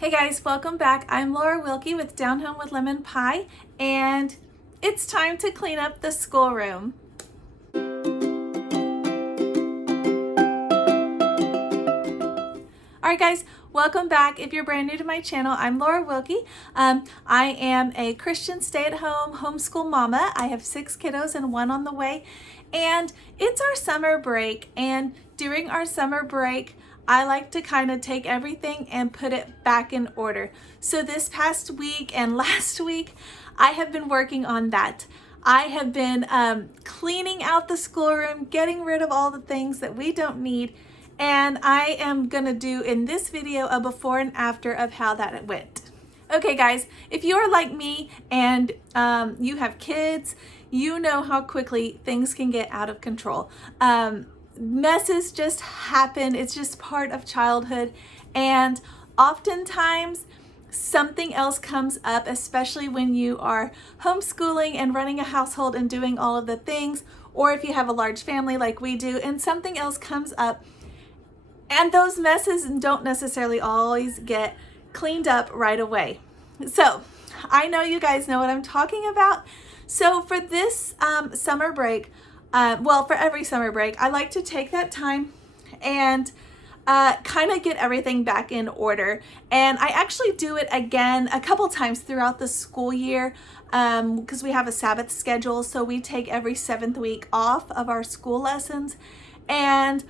Hey guys, welcome back. I'm Laura Wilkie with Down Home with Lemon Pie, and it's time to clean up the schoolroom. Alright guys, welcome back. If you're brand new to my channel, I'm Laura Wilkie. I am a Christian stay-at-home homeschool mama. I have 6 kiddos and 1 on the way, and it's our summer break, and during our summer break I like to kind of take everything and put it back in order. So this past week and last week, I have been working on that. I have been cleaning out the schoolroom, getting rid of all the things that we don't need, and I am gonna do in this video a before and after of how that went. Okay guys, if you are like me and you have kids, you know how quickly things can get out of control. Messes just happen. It's just part of childhood, and oftentimes something else comes up, especially when you are homeschooling and running a household and doing all of the things, or if you have a large family like we do and something else comes up, and those messes don't necessarily always get cleaned up right away. So I know you guys know what I'm talking about. So for this summer break, for every summer break, I like to take that time and kind of get everything back in order. And I actually do it again a couple times throughout the school year because we have a Sabbath schedule. So we take every 7th week off of our school lessons. And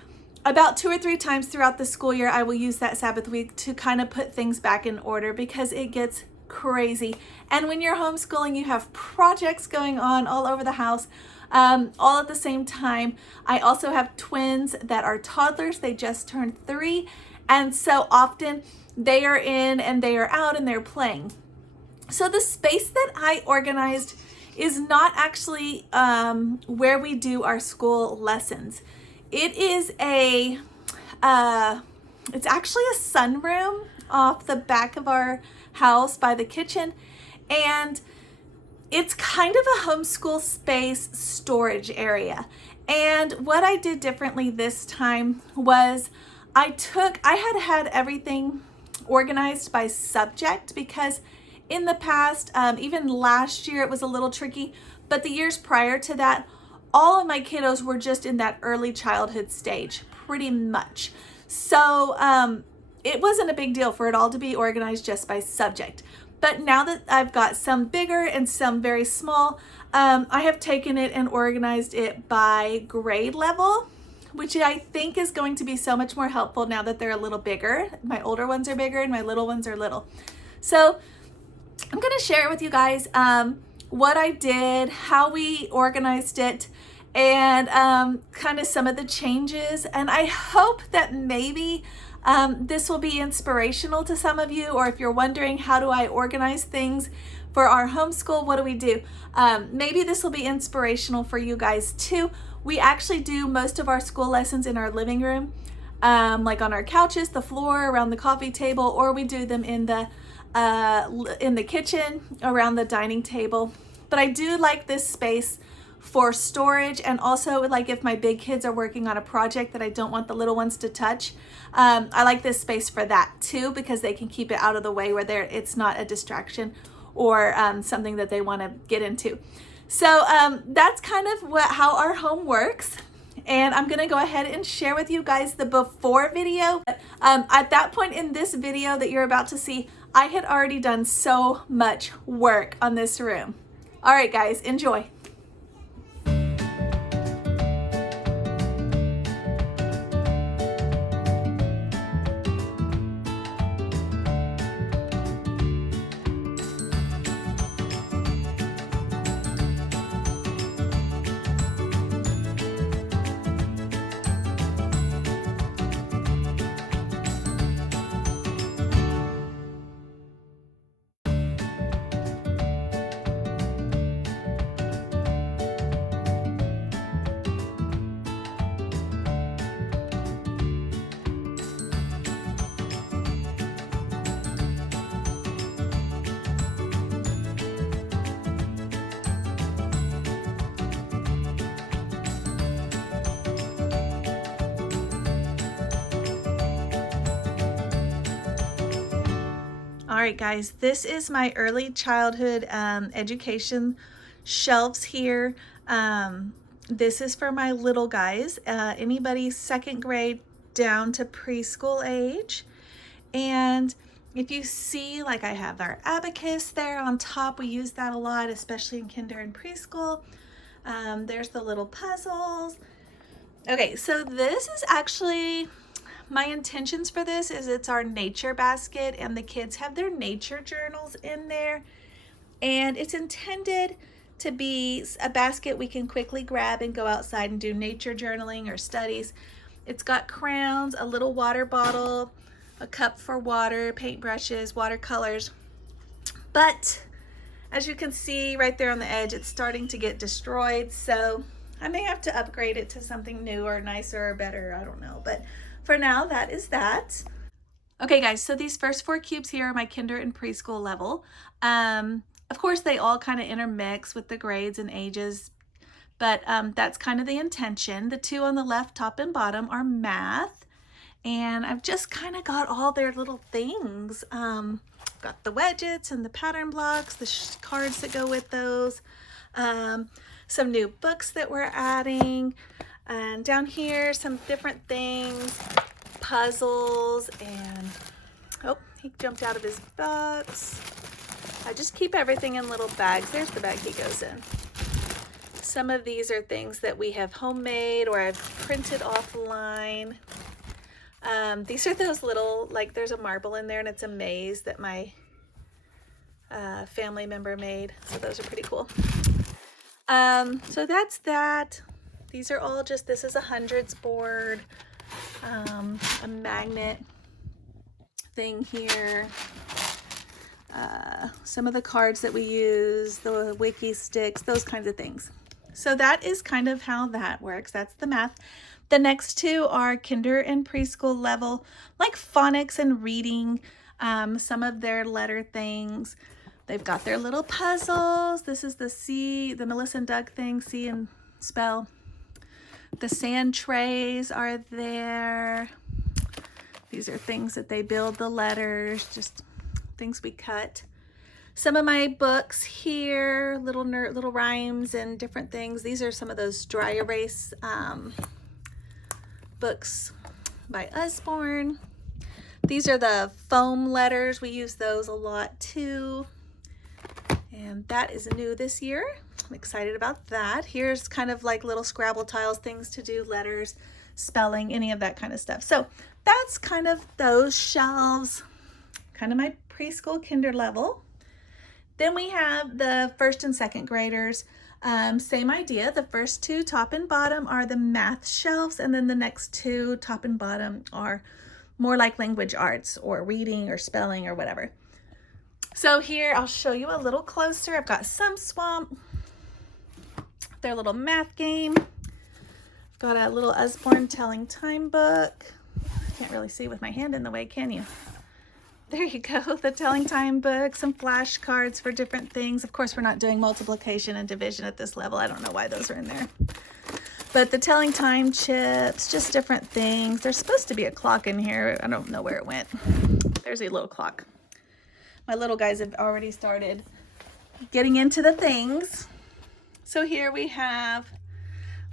about 2 or 3 times throughout the school year, I will use that Sabbath week to kind of put things back in order because it gets crazy. And when you're homeschooling, you have projects going on all over the house. All at the same time. I also have twins that are toddlers. They just turned 3, and so often they are in and they are out and they're playing. So the space that I organized is not actually where we do our school lessons. It is it's actually a sunroom off the back of our house by the kitchen, and it's kind of a homeschool space storage area. And what I did differently this time was I had everything organized by subject, because in the past, even last year, it was a little tricky, but the years prior to that, all of my kiddos were just in that early childhood stage, pretty much. So it wasn't a big deal for it all to be organized just by subject. But now that I've got some bigger and some very small, I have taken it and organized it by grade level, which I think is going to be so much more helpful now that they're a little bigger. My older ones are bigger and my little ones are little. So I'm going to share with you guys what I did, how we organized it, and kind of some of the changes. And I hope that maybe this will be inspirational to some of you, or if you're wondering how do I organize things for our homeschool, what do we do? Maybe this will be inspirational for you guys too. We actually do most of our school lessons in our living room, like on our couches, the floor, around the coffee table, or we do them in the kitchen, around the dining table. But I do like this space for storage, and also like if my big kids are working on a project that I don't want the little ones to touch, I like this space for that too, because they can keep it out of the way where it's not a distraction or something that they want to get into. So that's kind of how our home works, and I'm gonna go ahead and share with you guys the before video. At that point in this video that you're about to see, I had already done so much work on this room. All right guys, enjoy. right, guys, this is my early childhood education shelves here. This is for my little guys, anybody second grade down to preschool age. And if you see, like I have our abacus there on top, we use that a lot, especially in kinder and preschool. There's the little puzzles. Okay, so this is actually, my intentions for this is it's our nature basket, and the kids have their nature journals in there. And it's intended to be a basket we can quickly grab and go outside and do nature journaling or studies. It's got crowns, a little water bottle, a cup for water, paintbrushes, watercolors. But as you can see right there on the edge, it's starting to get destroyed. So I may have to upgrade it to something new or nicer or better. I don't know. But for now, that is that. Okay, guys, so these first 4 cubes here are my kinder and preschool level. Of course, they all kind of intermix with the grades and ages, but that's kind of the intention. The 2 on the left, top and bottom, are math. And I've just kind of got all their little things. Got the widgets and the pattern blocks, the cards that go with those. Some new books that we're adding. And down here, some different things, puzzles, and oh, he jumped out of his box. I just keep everything in little bags. There's the bag he goes in. Some of these are things that we have homemade or I've printed offline. These are those little, like there's a marble in there and it's a maze that my family member made. So those are pretty cool. So that's that. These are all just, this is a hundreds board, a magnet thing here. Some of the cards that we use, the wiki sticks, those kinds of things. So that is kind of how that works. That's the math. The next 2 are kinder and preschool level, like phonics and reading, some of their letter things. They've got their little puzzles. This is the Melissa and Doug thing, see and spell. The sand trays are there. These are things that they build the letters, just things we cut. Some of my books here, little rhymes and different things. These are some of those dry erase books by Usborne. These are the foam letters. We use those a lot too. And that is new this year. I'm excited about that. Here's kind of like little Scrabble tiles, things to do, letters, spelling, any of that kind of stuff. So that's kind of those shelves, kind of my preschool kinder level. Then we have the first and second graders. Same idea. The first 2, top and bottom, are the math shelves, and then the next 2, top and bottom, are more like language arts or reading or spelling or whatever. So here, I'll show you a little closer. I've got some Swamp, their little math game. I've got a little Usborne telling time book. Can't really see with my hand in the way, can you? There you go, the telling time book, some flashcards for different things. Of course, we're not doing multiplication and division at this level. I don't know why those are in there. But the telling time chips, just different things. There's supposed to be a clock in here. I don't know where it went. There's a little clock. My little guys have already started getting into the things. So here we have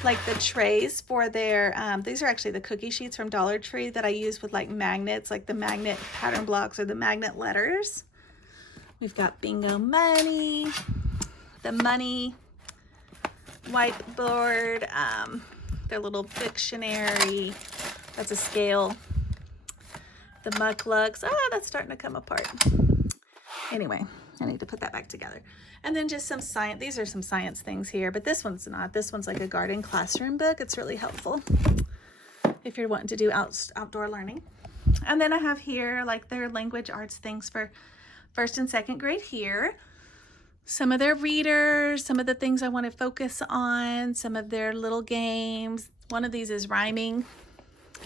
like the trays for their, these are actually the cookie sheets from Dollar Tree that I use with like magnets, like the magnet pattern blocks or the magnet letters. We've got bingo money, the money whiteboard, their little Pictionary, that's a scale, the mucklucks, that's starting to come apart. Anyway, I need to put that back together. And then just some science, these are some science things here, but this one's not. This one's like a garden classroom book. It's really helpful if you're wanting to do outdoor learning. And then I have here like their language arts things for first and second grade here. Some of their readers, some of the things I want to focus on, some of their little games. One of these is rhyming,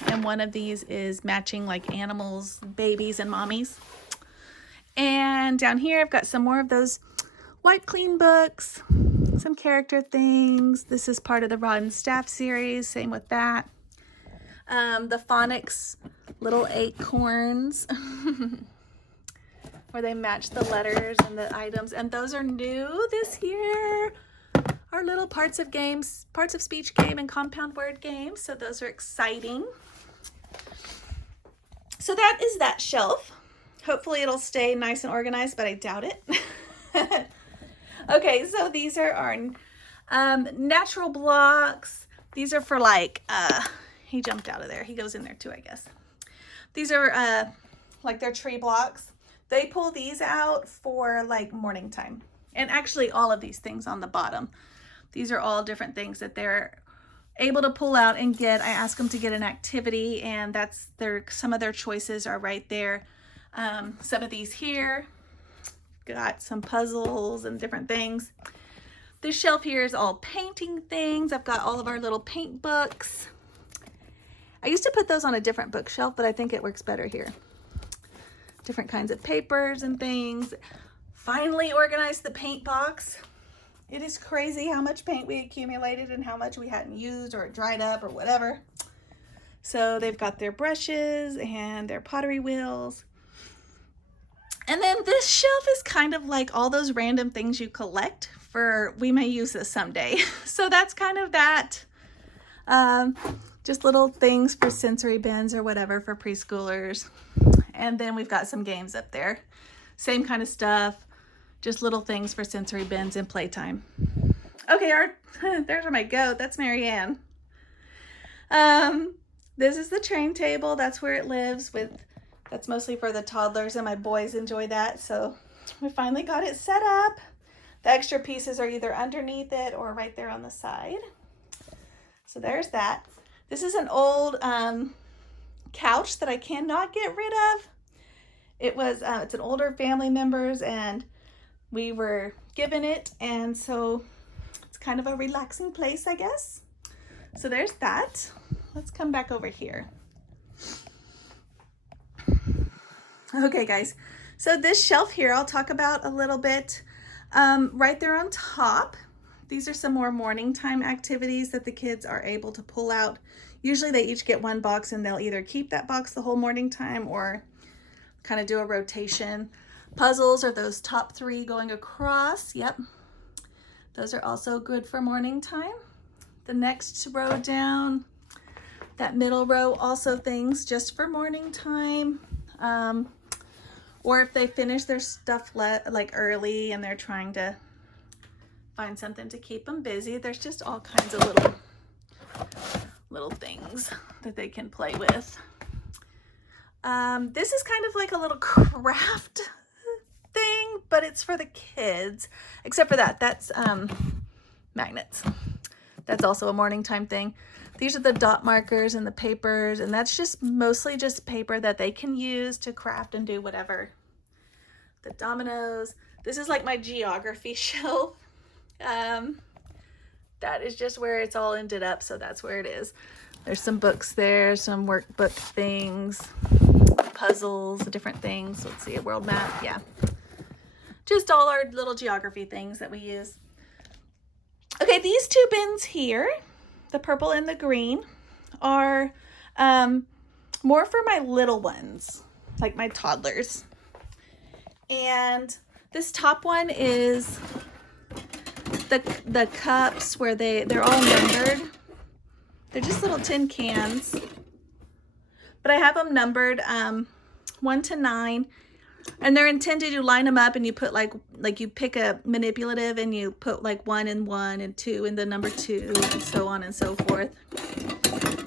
and one of these is matching like animals, babies, and mommies. And down here, I've got some more of those Wipe Clean books, some character things. This is part of the Rod and Staff series, same with that. The phonics, little acorns. where they match the letters and the items. And those are new this year. Our little parts of speech game and compound word game. So those are exciting. So that is that shelf. Hopefully it'll stay nice and organized, but I doubt it. Okay, so these are our natural blocks. These are for like, he jumped out of there. He goes in there too, I guess. These are like their tree blocks. They pull these out for like morning time. And actually all of these things on the bottom. These are all different things that they're able to pull out and get. I ask them to get an activity, and that's some of their choices are right there. Some of these here got some puzzles and different things. This shelf here is all painting things. I've got all of our little paint books. I used to put those on a different bookshelf, but I think it works better here. Different kinds of papers and things. Finally organized the paint box. It is crazy how much paint we accumulated and how much we hadn't used or dried up or whatever. So they've got their brushes and their pottery wheels. And then this shelf is kind of like all those random things you collect for, we may use this someday. So that's kind of that. Just little things for sensory bins or whatever for preschoolers. And then we've got some games up there. Same kind of stuff. Just little things for sensory bins and playtime. Okay, there's where my goat. That's Marianne. This is the train table. That's where it lives that's mostly for the toddlers, and my boys enjoy that. So we finally got it set up. The extra pieces are either underneath it or right there on the side. So there's that. This is an old couch that I cannot get rid of. It's an older family member's, and we were given it, and so it's kind of a relaxing place, I guess. So there's that. Let's come back over here. Okay, guys. So this shelf here, I'll talk about a little bit. Right there on top, these are some more morning time activities that the kids are able to pull out. Usually they each get one box, and they'll either keep that box the whole morning time or kind of do a rotation. Puzzles are those top 3 going across. Yep. Those are also good for morning time. The next row down, that middle row, also things just for morning time. Or if they finish their stuff like early and they're trying to find something to keep them busy, there's just all kinds of little things that they can play with. This is kind of like a little craft thing, but it's for the kids, except for that's magnets. That's also a morning time thing. These are the dot markers and the papers, and that's just mostly just paper that they can use to craft and do whatever. The dominoes. This is like my geography shelf. That is just where it's all ended up, so that's where it is. There's some books there, some workbook things, puzzles, different things. Let's see, a world map. Yeah. Just all our little geography things that we use. Okay, these 2 bins here, the purple and the green, are more for my little ones, like my toddlers. And this top one is the cups where they're all numbered. They're just little tin cans, but I have them numbered 1 to 9. And they're intended, you line them up and you put like you pick a manipulative and you put like 1 and 1 and 2 and the number 2 and so on and so forth.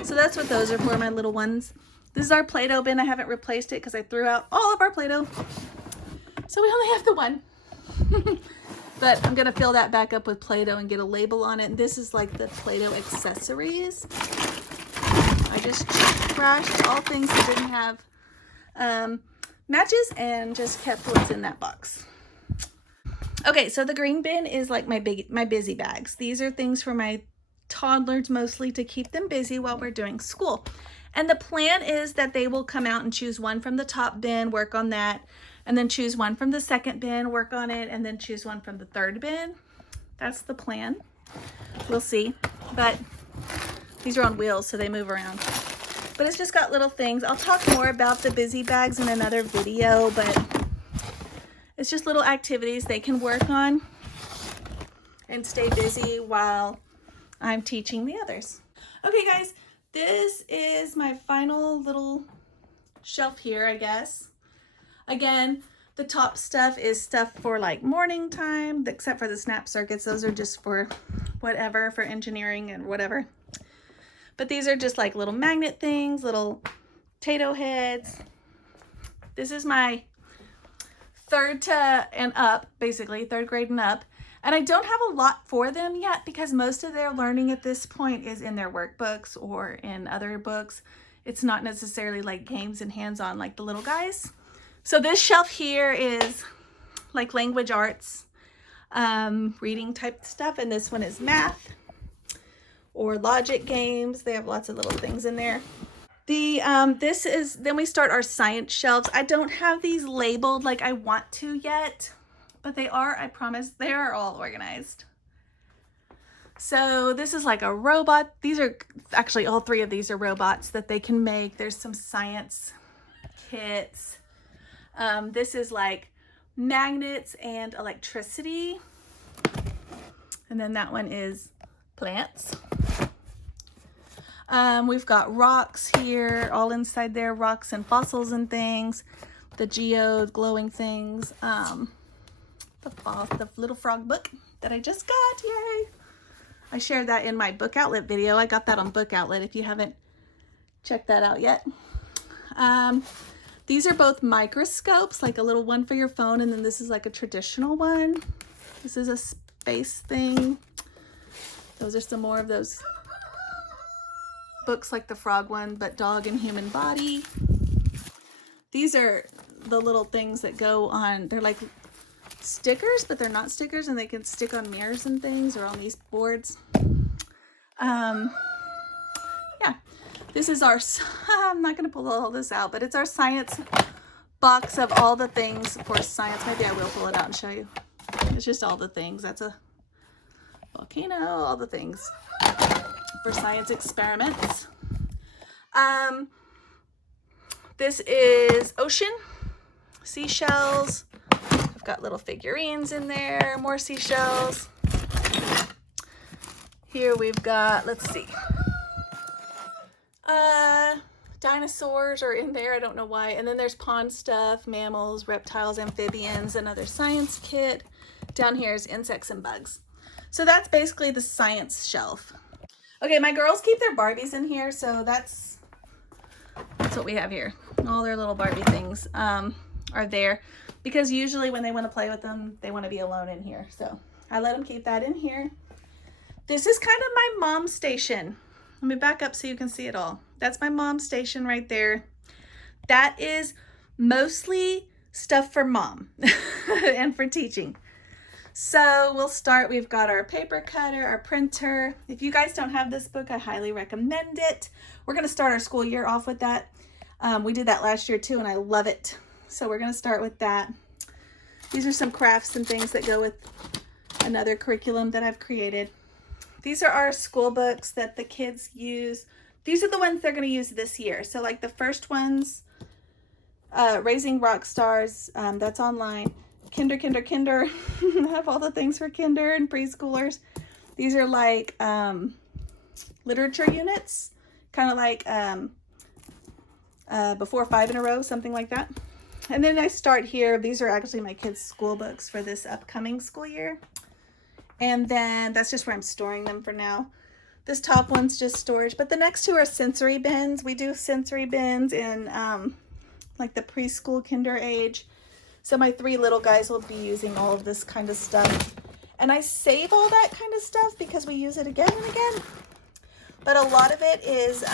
So that's what those are for, my little ones. This is our Play-Doh bin. I haven't replaced it because I threw out all of our Play-Doh. So we only have the one. But I'm going to fill that back up with Play-Doh and get a label on it. And this is like the Play-Doh accessories. I just trashed all things that didn't have matches and just kept what's in that box. Okay, so the green bin is like my busy bags. These are things for my toddlers mostly to keep them busy while we're doing school. And the plan is that they will come out and choose one from the top bin, work on that, and then choose one from the second bin, work on it, and then choose one from the third bin. That's the plan. We'll see. But these are on wheels, so they move around. But it's just got little things. I'll talk more about the busy bags in another video, but It's just little activities they can work on and stay busy while I'm teaching the others. Okay guys, this is my final little shelf here, I guess. Again, the top stuff is stuff for like morning time, except for the snap circuits. Those are just for whatever, for engineering and whatever. But these are just like little magnet things, little potato heads. This is my third grade and up. And I don't have a lot for them yet because most of their learning at this point is in their workbooks or in other books. It's not necessarily like games and hands-on like the little guys. So this shelf here is like language arts, reading type stuff. And this one is math or logic games. They have lots of little things in there. Then we start our science shelves. I don't have these labeled like I want to yet, but they are, I promise, they are all organized. So this is like a robot. These are actually, all three of these are robots that they can make. There's some science kits. This is like magnets and electricity. And then that one is plants. We've got rocks here, all inside there, rocks and fossils and things. The geode, glowing things. The little frog book that I just got, yay! I shared that in my Book Outlet video. I got that on Book Outlet if you haven't checked that out yet. These are both microscopes, like a little one for your phone, and then this is like a traditional one. This is a space thing. Those are some more of those books like the frog one, but dog and human body. These are the little things that go on, they're like stickers, but they're not stickers, and they can stick on mirrors and things or on these boards. Yeah, this is our, I'm not going to pull all this out, but it's our science box of all the things for science. Maybe I will pull it out and show you. It's just all the things. That's a volcano, all the things for science experiments. This is ocean, seashells. I've got little figurines in there, more seashells. Here we've got, let's see, dinosaurs are in there, I don't know why. And then there's pond stuff, mammals, reptiles, amphibians, another science kit. Down here is insects and bugs. So that's basically the science shelf. Okay, my girls keep their Barbies in here, so that's what we have here. All their little Barbie things are there because usually when they want to play with them, they want to be alone in here. So I let them keep that in here. This is kind of my mom's station. Let me back up so you can see it all. That's my mom's station right there. That is mostly stuff for mom and for teaching. So we'll start, we've got our paper cutter, our printer. If you guys don't have this book, I highly recommend it. We're gonna start our school year off with that. We did that last year too, and I love it. So we're gonna start with that. These are some crafts and things that go with another curriculum that I've created. These are our school books that the kids use. These are the ones they're gonna use this year. So like the first ones, Raising Rock Stars, that's online. Kinder. I have all the things for kinder and preschoolers. These are like literature units, kind of like before 5 in a row, something like that. And then I start here. These are actually my kids' school books for this upcoming school year. And then that's just where I'm storing them for now. This top one's just storage, but the next two are sensory bins. We do sensory bins in like the preschool kinder age. So my 3 little guys will be using all of this kind of stuff. And I save all that kind of stuff because we use it again and again. But a lot of it is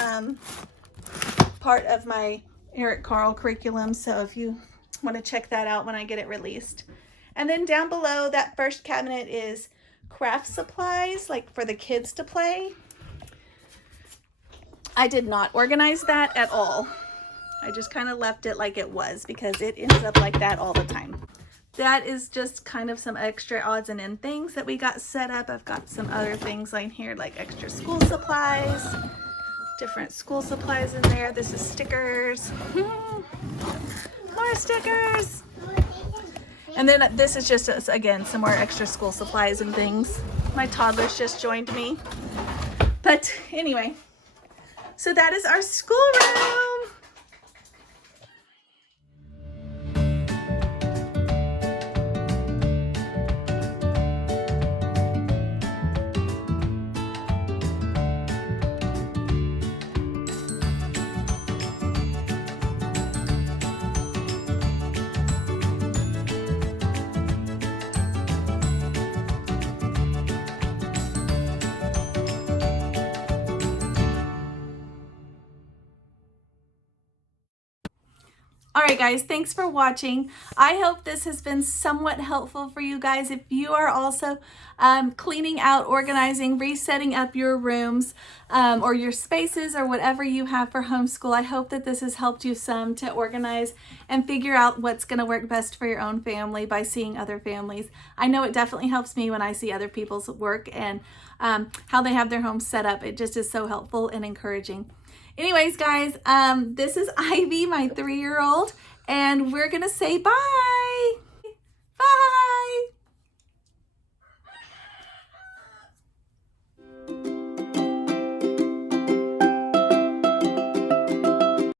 part of my Eric Carle curriculum. So if you want to check that out when I get it released. And then down below, that first cabinet is craft supplies, like for the kids to play. I did not organize that at all. I just kind of left it like it was because it ends up like that all the time. That is just kind of some extra odds and end things that we got set up. I've got some other things in here like extra school supplies, different school supplies in there. This is stickers. More stickers. And then this is just, again, some more extra school supplies and things. My toddlers just joined me. But anyway, so that is our schoolroom. All right, guys, thanks for watching. I hope this has been somewhat helpful for you guys. If you are also cleaning out, organizing, resetting up your rooms or your spaces or whatever you have for homeschool, I hope that this has helped you some to organize and figure out what's going to work best for your own family by seeing other families. I know it definitely helps me when I see other people's work and how they have their homes set up. It just is so helpful and encouraging. Anyways, guys, this is Ivy, my 3-year-old, and we're going to say bye. Bye.